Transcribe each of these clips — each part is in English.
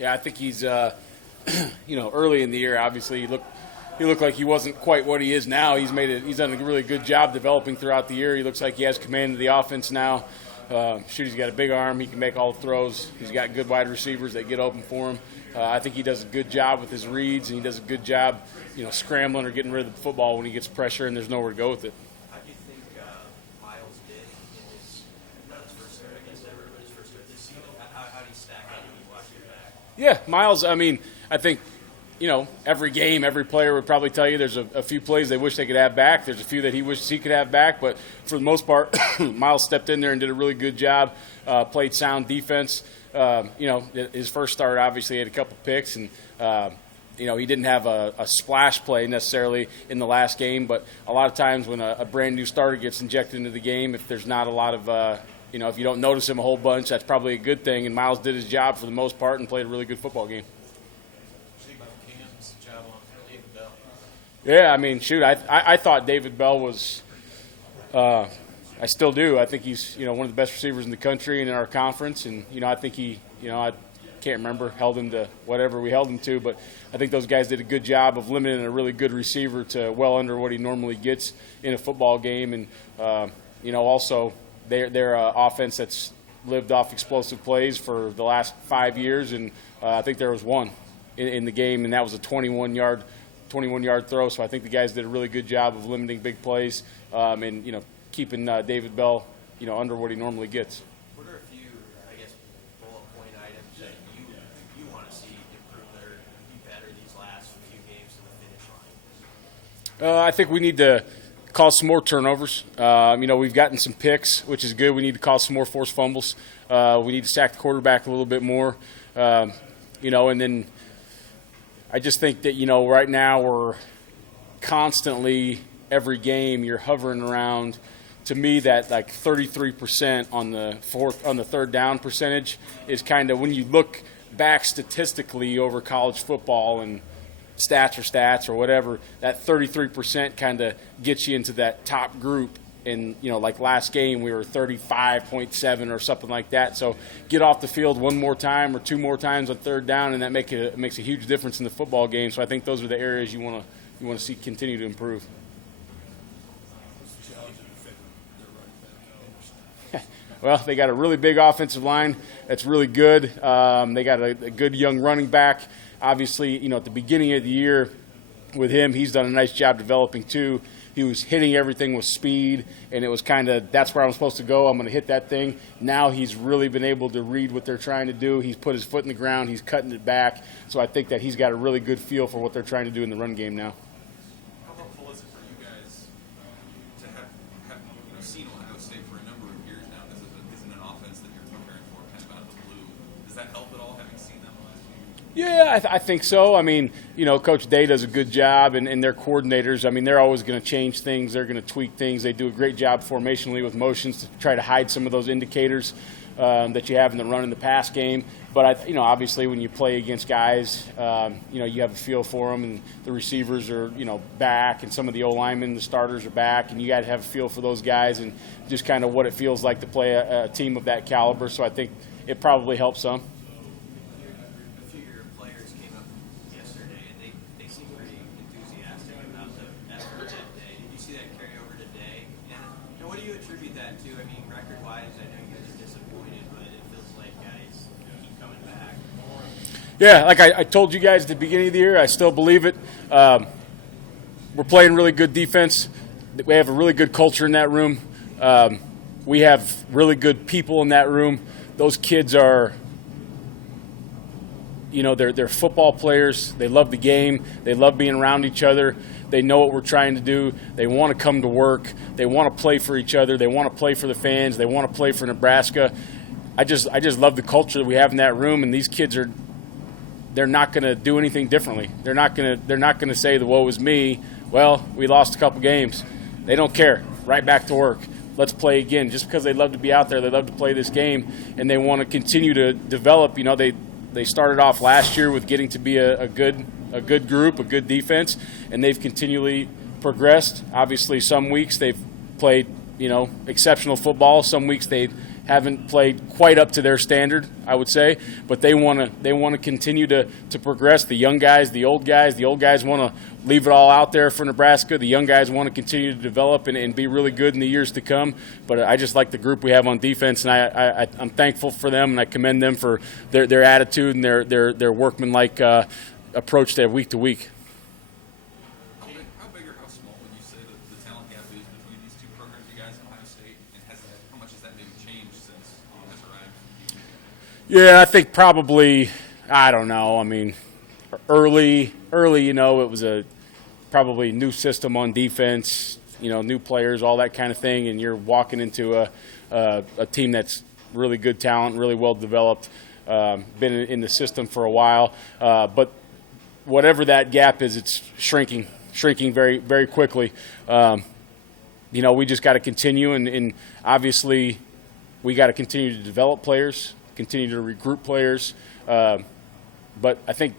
Yeah, I think he's, early in the year, obviously, he looked like he wasn't quite what he is now. He's done a really good job developing throughout the year. He looks like he has command of the offense now. He's got a big arm. He can make all the throws. He's got good wide receivers that get open for him. I think he does a good job with his reads, and he does a good job, scrambling or getting rid of the football when he gets pressure and there's nowhere to go with it. How do you think Miles did in not his first start against Denver, but his first start this season? How do you stack up when you watch your back? Yeah, Miles, I think, every game, every player would probably tell you there's a few plays they wish they could have back. There's a few that he wishes he could have back. But for the most part, Miles stepped in there and did a really good job, played sound defense. His first start, obviously, had a couple picks. And, he didn't have a splash play necessarily in the last game. But a lot of times when a brand-new starter gets injected into the game, if there's not a lot of if you don't notice him a whole bunch, that's probably a good thing. And Miles did his job for the most part and played a really good football game. Yeah, I thought David Bell was I still do. I think he's, one of the best receivers in the country and in our conference. And, I think I can't remember, held him to whatever we held him to. But I think those guys did a good job of limiting a really good receiver to well under what he normally gets in a football game. And, also their offense that's lived off explosive plays for the last 5 years. And I think there was one in the game, and that was a 21-yard throw. So I think the guys did a really good job of limiting big plays and, keeping David Bell, under what he normally gets. What are a few, bullet point items that you want to see improve or be better these last few games to the finish line? I think we need to cause some more turnovers. We've gotten some picks, which is good. We need to cause some more forced fumbles. We need to sack the quarterback a little bit more. And then I just think that, right now we're constantly, every game, you're hovering around, to me, that like 33% on the third down percentage is kind of, when you look back statistically over college football and stats or whatever, that 33% kind of gets you into that top group. And, like last game, we were 35.7 or something like that. So get off the field one more time or two more times on third down, and that makes a huge difference in the football game. So I think those are the areas you want to see continue to improve. Well, they got a really big offensive line that's really good. They got a good young running back. Obviously, at the beginning of the year with him, he's done a nice job developing too. He was hitting everything with speed, and it was kind of, that's where I'm supposed to go. I'm going to hit that thing. Now he's really been able to read what they're trying to do. He's put his foot in the ground. He's cutting it back. So I think that he's got a really good feel for what they're trying to do in the run game now. How helpful is it for you guys to have seen Ohio State for a number of years now? This isn't an offense that you're preparing for kind of out of the blue. Does that help at all, having seen them last year? Yeah, I think so. Coach Day does a good job, and their coordinators, they're always going to change things. They're going to tweak things. They do a great job formationally with motions to try to hide some of those indicators that you have in the run and the pass game. But, obviously when you play against guys, you have a feel for them, and the receivers are, back, and some of the O-linemen, the starters are back, and you got to have a feel for those guys and just kind of what it feels like to play a team of that caliber. So I think it probably helps some. A few of your players came up yesterday, and they seem pretty enthusiastic about the effort that day. Did you see that carry over today? And what do you attribute that to? Record-wise, I know you guys are disappointed, but it feels like guys keep coming back. Yeah, like I told you guys at the beginning of the year, I still believe it. We're playing really good defense. We have a really good culture in that room. We have really good people in that room. Those kids are, they're football players. They love the game. They love being around each other. They know what we're trying to do. They want to come to work. They want to play for each other. They want to play for the fans. They want to play for Nebraska. I just love the culture that we have in that room, and these kids they're not going to do anything differently. They're not going to say the woe is me. Well, we lost a couple games. They don't care. Right back to work. Let's play again. Just because they love to be out there, they love to play this game, and they want to continue to develop. They started off last year with getting to be a good group, a good defense, and they've continually progressed. Obviously, some weeks they've played exceptional football. Some weeks they haven't played quite up to their standard, I would say, but they want to continue to progress. The young guys, the old guys want to leave it all out there for Nebraska. The young guys want to continue to develop and be really good in the years to come. But I just like the group we have on defense, and I'm thankful for them, and I commend them for their attitude and their workmanlike approach to week to week. How big or how small would you say that the talent gap is between these two programs, you guys in Ohio State, and how much has that maybe changed since he has arrived? Yeah, I think probably, I don't know. I mean, early, it was a probably new system on defense, new players, all that kind of thing, and you're walking into a team that's really good talent, really well developed, been in the system for a while. But whatever that gap is, it's shrinking very, very quickly. We just got to continue, and obviously we got to continue to develop players, continue to recruit players. But I think,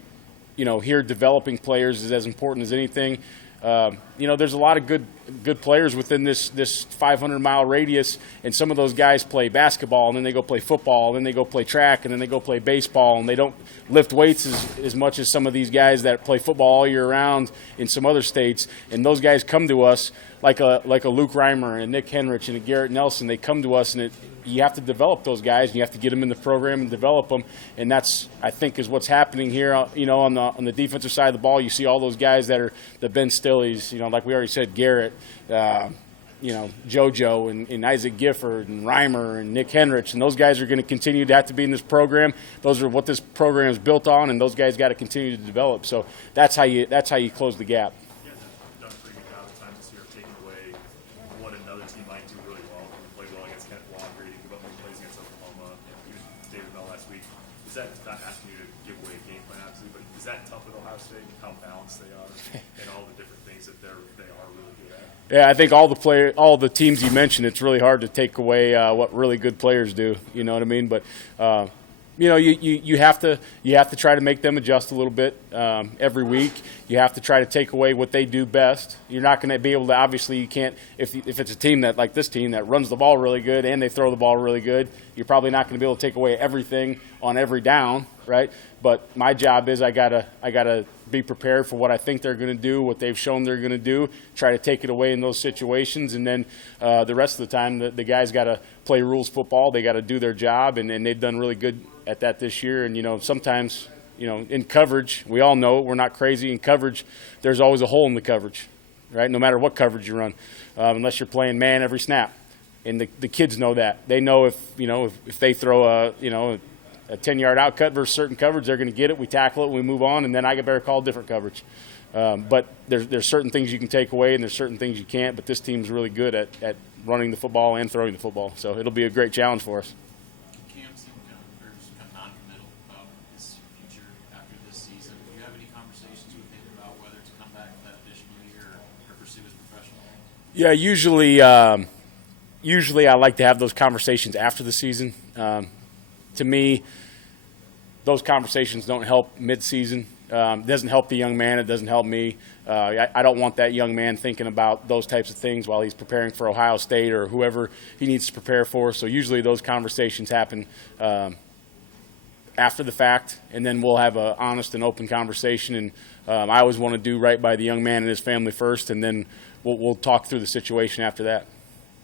here developing players is as important as anything. There's a lot of good players within this 500-mile radius, and some of those guys play basketball, and then they go play football, and then they go play track, and then they go play baseball, and they don't lift weights as much as some of these guys that play football all year round in some other states. And those guys come to us like a Luke Reimer and a Nick Henrich and a Garrett Nelson. They come to us, and you have to develop those guys, and you have to get them in the program and develop them. And that's, I think, is what's happening here. On the defensive side of the ball, you see all those guys that are the Ben Stilleys, like we already said, Garrett, JoJo and Isaac Gifford and Reimer and Nick Henrich, and those guys are going to continue to have to be in this program. Those are what this program is built on, and those guys got to continue to develop. So that's how you close the gap. You guys have done a pretty good job at times this year of taking away what another team might do really well. You played well against Kent Walker, you give up big plays against Oklahoma, even David Bell last week. Is that not asking you to give away a game plan, obviously, but is that tough at Ohio State, how balanced they are and all the different things that they are really good at? Yeah, I think all the teams you mentioned, it's really hard to take away what really good players do. You know what I mean? But you have to try to make them adjust a little bit every week. You have to try to take away what they do best. You're not going to be able to. Obviously, you can't if it's a team that like this team that runs the ball really good and they throw the ball really good. You're probably not going to be able to take away everything on every down, right? But my job is I gotta be prepared for what I think they're going to do, what they've shown they're going to do, try to take it away in those situations, and then the rest of the time the guys got to play rules football. They got to do their job, and they've done really good at that this year. And, sometimes, in coverage, we all know we're not crazy. In coverage, there's always a hole in the coverage, right, no matter what coverage you run, unless you're playing man every snap. And the kids know that. They know if they throw a 10-yard out cut versus certain coverage, they're going to get it. We tackle it, we move on, and then I better call different coverage. But there's certain things you can take away, and there's certain things you can't. But this team's really good at running the football and throwing the football. So it'll be a great challenge for us. Cam seemed kind of non-committal about his future after this season. Do you have any conversations with him about whether to come back for that additional year or pursue his professional? Yeah, usually I like to have those conversations after the season. To me, those conversations don't help mid-season. It doesn't help the young man. It doesn't help me. I don't want that young man thinking about those types of things while he's preparing for Ohio State or whoever he needs to prepare for. So usually those conversations happen after the fact, and then we'll have an honest and open conversation. And I always want to do right by the young man and his family first, and then we'll talk through the situation after that.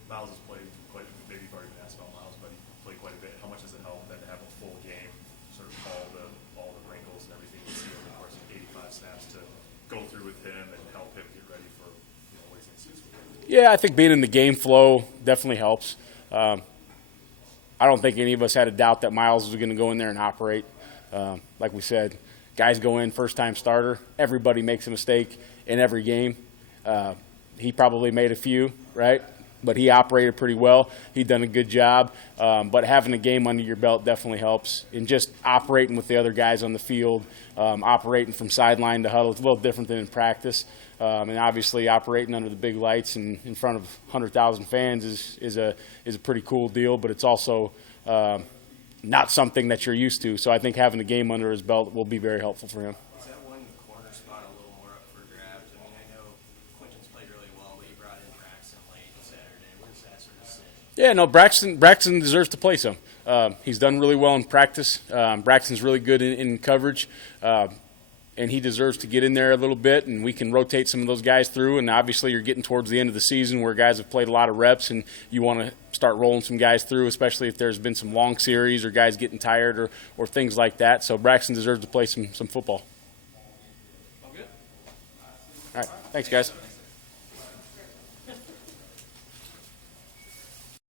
Miles has played quite a bit. Maybe you've already been asked about Miles, but he played quite a bit. How much does it help then to have a full game, sort of all the wrinkles and everything you see over the course of 85 snaps to go through with him and help him get ready for what he's going to see? Yeah, I think being in the game flow definitely helps. I don't think any of us had a doubt that Miles was going to go in there and operate. Like we said, guys go in, first-time starter. Everybody makes a mistake in every game. He probably made a few, right? But he operated pretty well. He done a good job. But having a game under your belt definitely helps. And just operating with the other guys on the field, operating from sideline to huddle, it's a little different than in practice. And obviously operating under the big lights and in front of 100,000 fans is a pretty cool deal. But it's also not something that you're used to. So I think having a game under his belt will be very helpful for him. Is that one corner spot a little more up for grabs? I mean, I know Quinton's played really well, but you brought in Braxton late Saturday. Where does that sort of sit? Yeah, no, Braxton deserves to play some. He's done really well in practice. Braxton's really good in coverage, and he deserves to get in there a little bit, and we can rotate some of those guys through. And obviously you're getting towards the end of the season where guys have played a lot of reps, and you want to start rolling some guys through, especially if there's been some long series or guys getting tired or things like that. So Braxton deserves to play some football. All good? All right, thanks, guys.